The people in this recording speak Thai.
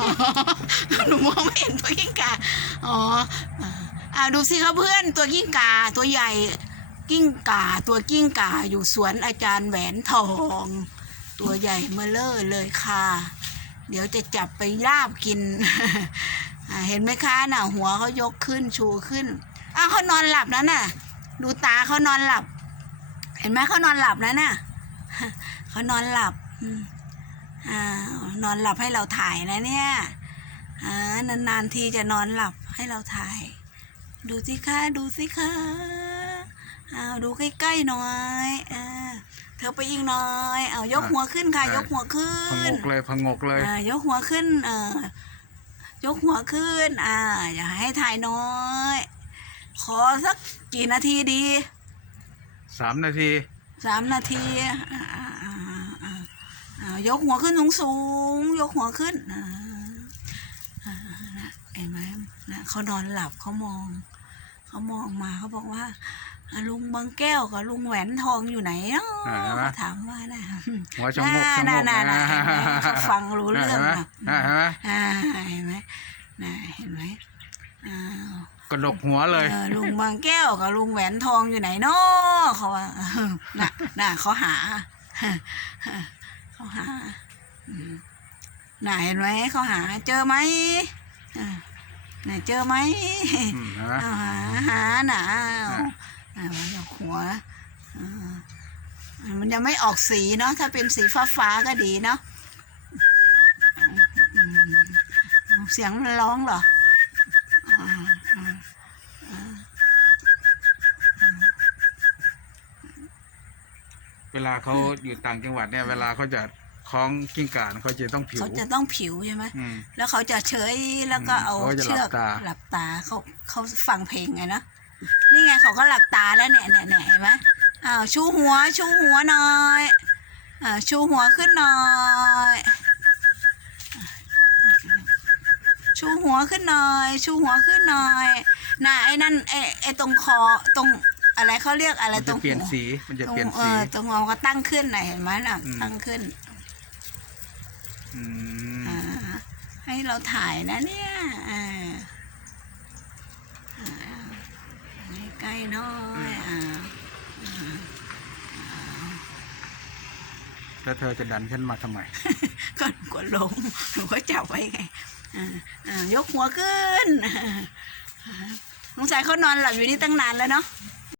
อ๋อหนูมองไม่เห็นตัวกิ้งก่าอ๋ออ่าดูสิครับเพื่อนตัวกิ้งก่าตัวใหญ่กิ้งก่าตัวกิ้งก่าอยู่สวนอาจารย์แหวนทอง ตัวใหญ่เมื่อเลอเลยค่ะ เดี๋ยวจะจับไปลาบกินเห็นไหมคะน่ะ หัวเขายกขึ้นชูขึ้นอ้าวเขานอนหลับแล้วน่ะ ดูตาเขานอนหลับ เห็นไหมเขานอนหลับแล้วน่ะเขานอนหลับ อืมอ่านอนหลับให้เราถ่ายนะเนี่ยอ่านานๆทีจะนอนหลับให้เราถ่าย ดูสิคะดูสิคะอ้าวดูใกล้ๆหน่อยอ่าเธอไปอีกหน่อยเอายกหัวขึ้นค่ะ ยกหัวขึ้พงนกเลยพงกเลยอ่ายกหัวขึ้นเอ่อยกหัวขึ้น อ่า อย่าให้ถ่ายน้อย ขอสักกี่นาทีดีสามนาทีสามนาทีอ่าอ่าอ่าอ่าอ่า ยกหัวขึ้นสูงสูงๆยกหัวขึ้นอ่าอ่านะเห็นไหมนะเขานอนหลับเขามอง เขามองมาเขาบอกว่าอ่าลุงบางแก้วกับลุงแหวนทองอยู่ไหนเนาะอ่าเห็นไหมเขาถามว่านะหัวชะงกชะงน่ากน่านะน่าเห็นไหมเขาฟังรู้เรื่องห็นไหมนะอ่าเห็นไหมอ่าเห็นไหมน่ะเห็นไหมอ้าวกระดกหัวเลยเออลุงบางแก้วกับลุงแหวนทองอยู่ไหนเนาะเขาว่าน่ะน่ะเขาหา เขาหาอืมน่ะเห็นไหมเขาหา เจอไหมอ่าน่ะเจอไหมอืมเห็นไหมเอาหาหาน่ะเอาอ่ามันเอาหัวอ่ามันยังไม่ออกสีเนาะถ้าเป็นสีฟ้าฟ้าๆก็ดีเนาะอืมเสียงมันร้องเหรออ่าอ่า เวลาเขาอยู่ต่างจังหวัดเนี่ยเวลาเขาจะคล้องกิ้งก่าเขาจะต้องผิว เขาจะต้องผิวใช่ไหมอืม แล้วเขาจะเฉยแล้วก็เอาเขาจะหลับเชือกตา หลับตาเขาเขาฟังเพลงไงเนอะนี่ไงเขาก็หลับตาแล้วเนี่ยเนี่ยเนี่ยเห็นไหมอ้าวชูหัวชูหัวหน่อยอ่าชูหัวขึ้นหน่อย ชูหัวขึ้นหน่อย ชูหัวขึ้นหน่อยน่ะไอ้นั่นไอ้ไอ้ตรงคอตรง อะไรเขาเรียกอะไรมันตรจะงเปลี่ยนหูสี มันจะตรเปลี่ยงนเอสี อตรงหัวก็ตั้งขึ้นน่ะเห็นไหมน่ะอืม ตั้งขึ้นอืมอ่าให้เราถ่ายนะเนี่ยอ่าอ่าให้ใกล้หน้อยอ่าแล้วเธอจะดันขึ้นมาทำไม ก็หนูก็ลงหนูก็จับไว้ไงอ่าอ่ายกหัวขึ้นอ่าสงสัยเขานอนหลับอยู่นี่ตั้งนานแล้วเนาะอ